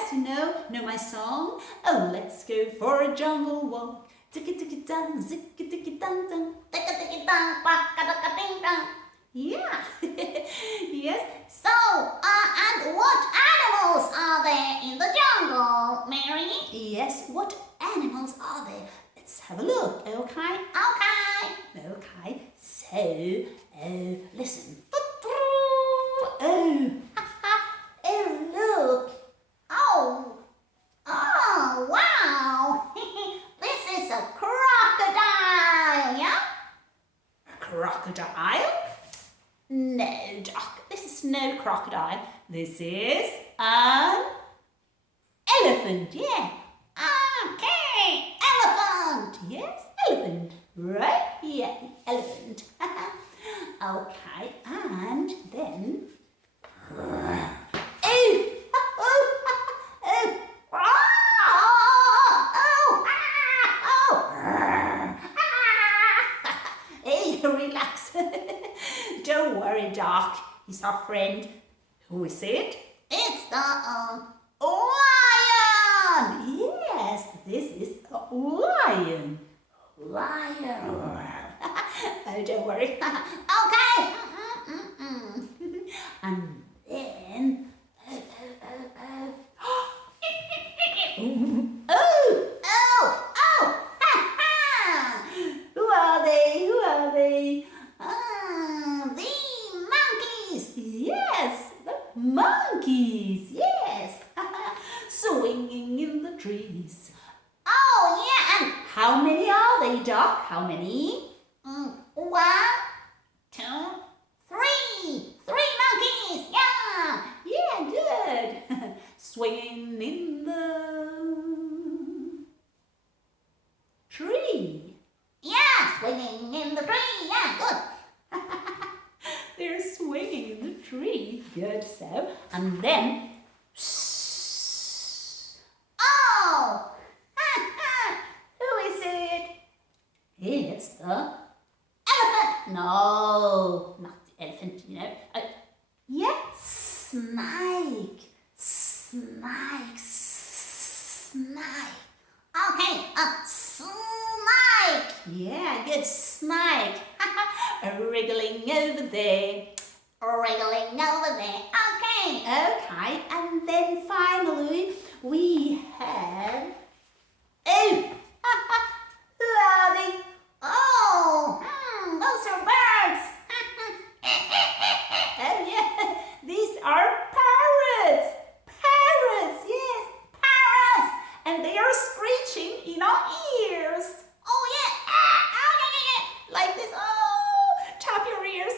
Yes, know my song? Oh, let's go for a jungle walk. Ticka ticka dun, zicka ticka dun dun, ticka ticka dun, baka daka ding dun. Yeah. Yes. So, and what animals are there in the jungle, Mary? Yes, what animals are there? Let's have a look, okay? Okay, so, listen. Oh, Oh, look. Oh, wow. This is a crocodile, yeah? a crocodile? No, Doc, this is no crocodile. This is an elephant, yeah. Okay, elephant. Yes, elephant. Right? Yeah, the elephant. Okay, and then... Hey, relax. Don't worry, Doc. He's our friend. Who is it? It's the Lion! Yes, this is a lion. Oh, don't worry. okay. And then... Who are they? The monkeys. Yes, the monkeys. Yes. Swinging in the trees. Oh, yeah, and How many are they, Doc? How many? 1, 2, 3. 3 monkeys, yeah. Yeah, good. Swinging in the tree. Yeah, swinging in the tree, yeah, good. They're swinging in the tree. Good, so. And then... Oh, Who is it? It's the elephant. No, not the elephant, yeah, snake. Okay, snake. Yeah, good, snake. Wriggling over there. Wriggling over there. Okay. Okay, and then finally we have... Oh, who are they? Oh, those are birds. Oh yeah, these are parrots. Parrots, yes, parrots. And they are screeching in our ears. Oh, yeah. Like this. Oh, tap your ears.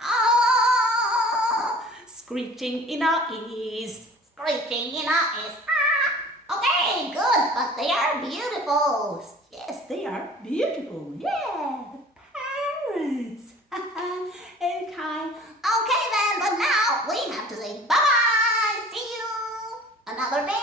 Oh. Screeching in our ears. Screeching in our ears. Okay, good, but they are beautiful. Yes, they are beautiful. Yeah, the parrots. Okay. Okay then, but now we have to say bye-bye. See you another day.